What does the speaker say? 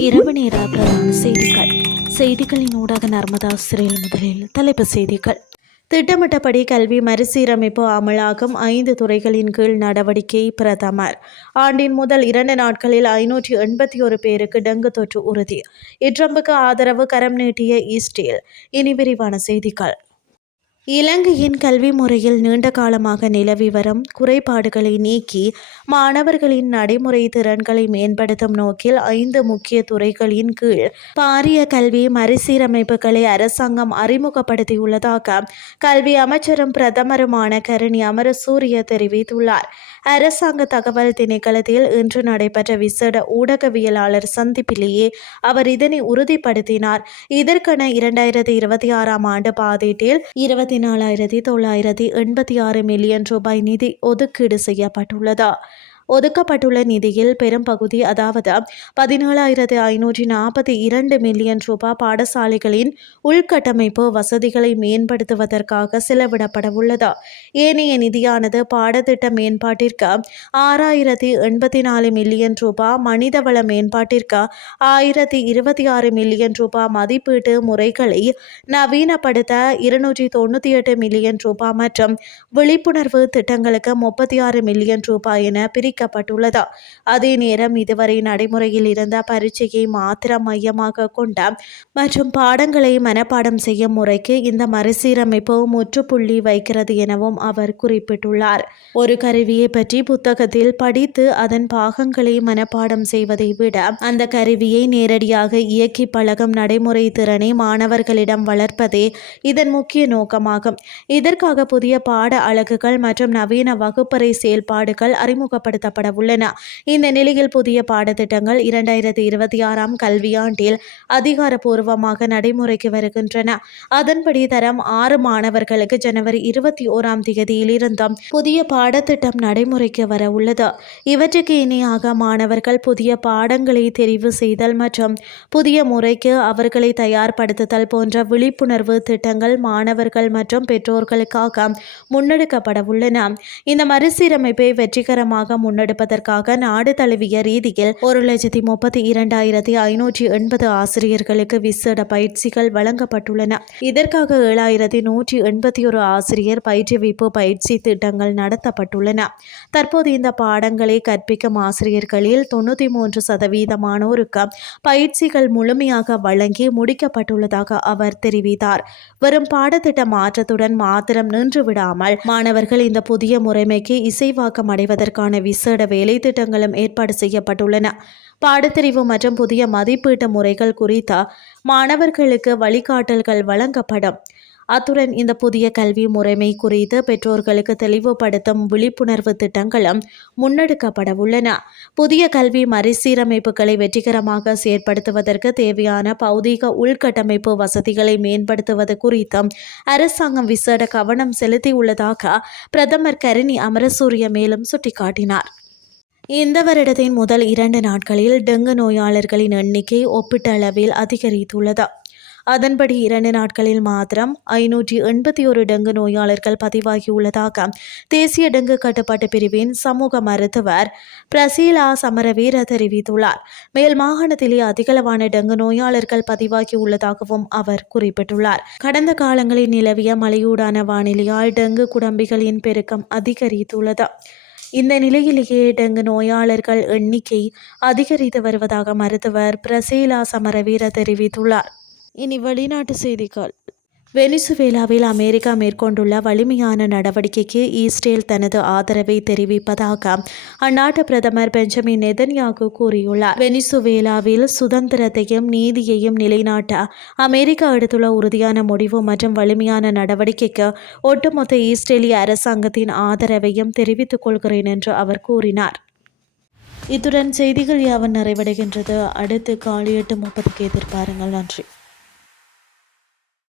இரவு நேர பிரதான செய்திகள். செய்திகளின் ஊடாக நர்மதா சிறையில் முதலில் தலைப்பு செய்திகள். திட்டமிட்டபடி கல்வி மறுசீரமைப்பு அமலாகும் ஐந்து துறைகளின் கீழ் நடவடிக்கை பிரதமர். ஆண்டின் முதல் இரண்டு நாட்களில் ஐநூற்றி எண்பத்தி ஒரு பேருக்கு டெங்கு தொற்று உறுதி. இட்ரம்புக்கு ஆதரவு கரம் நீட்டிய ஈஸ்டேல். இனி விரிவான செய்திகள். இலங்கையின் கல்வி முறையில் நீண்ட காலமாக நிலவி வரும் குறைபாடுகளை நீக்கி மாணவர்களின் நடைமுறை திறன்களை மேம்படுத்தும் நோக்கில் ஐந்து முக்கிய துறைகளின் கீழ் பாரிய கல்வி மறுசீரமைப்புகளை அரசாங்கம் அறிமுகப்படுத்தியுள்ளதாக கல்வி அமைச்சரும் பிரதமருமான கருணி அமரசூரிய தெரிவித்துள்ளார். அரசாங்க தகவல் திணைக்களத்தில் இன்று நடைபெற்ற விசேட ஊடகவியலாளர் சந்திப்பிலேயே அவர் இதனை உறுதிப்படுத்தினார். இதற்கென இரண்டாயிரத்தி இருபத்தி ஆறாம் ஆண்டு பாதீட்டில் இருபத்தி நாலாயிரத்தி தொள்ளாயிரத்தி எண்பத்தி ஆறு மில்லியன் ரூபாய் நிதி ஒதுக்கீடு செய்யப்பட்டுள்ளது? ஒதுக்கப்பட்டுள்ள நிதியில் பெரும்பகுதி அதாவது பதினேழாயிரத்து ஐநூற்றி நாற்பத்தி இரண்டு மில்லியன் ரூபாய் பாடசாலைகளின் உள்கட்டமைப்பு வசதிகளை மேம்படுத்துவதற்காக செலவிடப்பட உள்ளது. ஏனைய நிதியானது பாடத்திட்ட மேம்பாட்டிற்கு ஆறாயிரத்தி எண்பத்தி நாலு மில்லியன் ரூபாய் மனிதவள மேம்பாட்டிற்கு ஆயிரத்தி இருபத்தி ஆறு மில்லியன் ரூபாய் மதிப்பீட்டு முறைகளை நவீனப்படுத்த இருநூற்றி தொண்ணூற்றி எட்டு மில்லியன் ரூபாய் மற்றும் விழிப்புணர்வு திட்டங்களுக்கு முப்பத்தி ஆறு மில்லியன் ரூபாய் என பிரிக்க அறிவிக்கப்பட்டுள்ளது அதே நேரம் இதுவரை நடைமுறையில் இருந்த பரீட்சையை மாத்திரம் மையமாக கொண்ட மற்றும் பாடங்களை மனப்பாடம் செய்யும் முறைக்கு இந்த மறுசீரமைப்பு முற்றுப்புள்ளி வைக்கிறது எனவும் அவர் குறிப்பிட்டுள்ளார். ஒரு கருவியை பற்றி புத்தகத்தில் படித்து அதன் பாகங்களை மனப்பாடம் செய்வதை விட அந்த கருவியை நேரடியாக இயக்கி பழகும் நடைமுறை திறனை மாணவர்களிடம் வளர்ப்பதே இதன் முக்கிய நோக்கமாகும். இதற்காக புதிய பாட அலகுகள் மற்றும் நவீன வகுப்பறை செயல்பாடுகள் நடத்தப்பட உள்ளன. இந்த நிலையில் புதிய பாடத்திட்டங்கள் இரண்டாயிரத்தி இருபத்தி ஆறாம் கல்வியாண்டில் அதிகாரப்பூர்வமாக நடைமுறைக்கு வருகின்றன. அதன்படி தரம் ஆறு மாணவர்களுக்கு ஜனவரி இருபத்தி ஓராம் தேதியிலிருந்தும் புதிய பாடத்திட்டம் நடைமுறைக்கு வர உள்ளது. இவற்றுக்கு இணையாக மாணவர்கள் புதிய பாடங்களை தெரிவு செய்தல் மற்றும் புதிய முறைக்கு அவர்களை தயார்படுத்துதல் போன்ற விழிப்புணர்வு திட்டங்கள் மாணவர்கள் மற்றும் பெற்றோர்களுக்காக முன்னெடுக்கப்பட உள்ளன. இந்த மறுசீரமைப்பை வெற்றிகரமாக முன்னெடுப்பதற்காக நாடு தழுவிய ரீதியில் ஒரு லட்சத்தி முப்பத்தி இரண்டாயிரத்தி ஐநூற்றி எண்பது ஆசிரியர்களுக்கு விசேட பயிற்சிகள் வழங்கப்பட்டுள்ளன. இதற்காக ஏழாயிரத்தி நூற்றி எண்பத்தி ஒரு ஆசிரியர் பயிற்றுவிப்பு பயிற்சி திட்டங்கள் நடத்தப்பட்டுள்ளன. தற்போது இந்த பாடங்களை கற்பிக்கும் ஆசிரியர்களில் தொண்ணூற்றி மூன்று சதவீதமானோருக்கு பயிற்சிகள் முழுமையாக வழங்கி முடிக்கப்பட்டுள்ளதாக அவர் தெரிவித்தார். வரும் பாடத்திட்ட மாற்றத்துடன் மாத்திரம் நின்று விடாமல் மாணவர்கள் இந்த புதிய முறைமைக்கு இசைவாக்கம் அடைவதற்கான விசேட வேலை திட்டங்களும் ஏற்பாடு செய்யப்பட்டுள்ளன. பாடத்தெரிவு மற்றும் புதிய மதிப்பீட்டு முறைகள் குறித்த மாணவர்களுக்கு வழிகாட்டல்கள் வழங்கப்படும். அத்துடன் இந்த புதிய கல்வி முறைமை குறித்து பெற்றோர்களுக்கு தெளிவுபடுத்தும் விழிப்புணர்வு திட்டங்களும் முன்னெடுக்கப்பட உள்ளன. புதிய கல்வி மறுசீரமைப்புகளை வெற்றிகரமாக செயற்படுத்துவதற்கு தேவையான பௌதீக உள்கட்டமைப்பு வசதிகளை மேம்படுத்துவது குறித்தும் அரசாங்கம் விசேட கவனம் செலுத்தியுள்ளதாக பிரதமர் கரணி அமரசூரிய மேலும் சுட்டிக்காட்டினார். இந்த வருடத்தின் முதல் இரண்டு நாட்களில் டெங்கு நோயாளர்களின் எண்ணிக்கை ஒப்பீட்டளவில் அதிகரித்துள்ளது. அதன்படி இரண்டு நாட்களில் மாத்திரம் ஐநூற்றி எண்பத்தி ஒரு டெங்கு நோயாளர்கள் பதிவாகியுள்ளதாக தேசிய டெங்கு கட்டுப்பாட்டு பிரிவின் சமூக மருத்துவர் பிரசீலா சமரவீர தெரிவித்துள்ளார். மேல் மாகாணத்திலே அதிகளவான டெங்கு நோயாளர்கள் பதிவாகியுள்ளதாகவும் அவர் குறிப்பிட்டுள்ளார். கடந்த காலங்களில் நிலவிய மலையூடான வானிலையால் டெங்கு குடம்பிகளின் பெருக்கம் அதிகரித்துள்ளது. இந்த நிலையிலேயே டெங்கு நோயாளர்கள் எண்ணிக்கை அதிகரித்து வருவதாக மருத்துவர் பிரசீலா சமரவீர தெரிவித்துள்ளார். இனி வெளிநாட்டு செய்திகள். வெனிசுவேலாவில் அமெரிக்கா மேற்கொண்டுள்ள வலிமையான நடவடிக்கைக்கு இஸ்ரேல் தனது ஆதரவை தெரிவிப்பதாக அந்நாட்டு பிரதமர் பெஞ்சமின் நெதன்யாகு கூறியுள்ளார். வெனிசுவேலாவில் சுதந்திரத்தையும் நீதியையும் நிலைநாட்ட அமெரிக்கா எடுத்துள்ள உறுதியான முடிவு மற்றும் வலிமையான நடவடிக்கைக்கு ஒட்டுமொத்த இஸ்ரேலிய அரசாங்கத்தின் ஆதரவையும் தெரிவித்துக் கொள்கிறேன் என்று அவர் கூறினார். இத்துடன் செய்திகள் யாவன் நிறைவடைகின்றது. அடுத்து காலை எட்டு முப்பதுக்கு எதிர்பாருங்கள். நன்றி.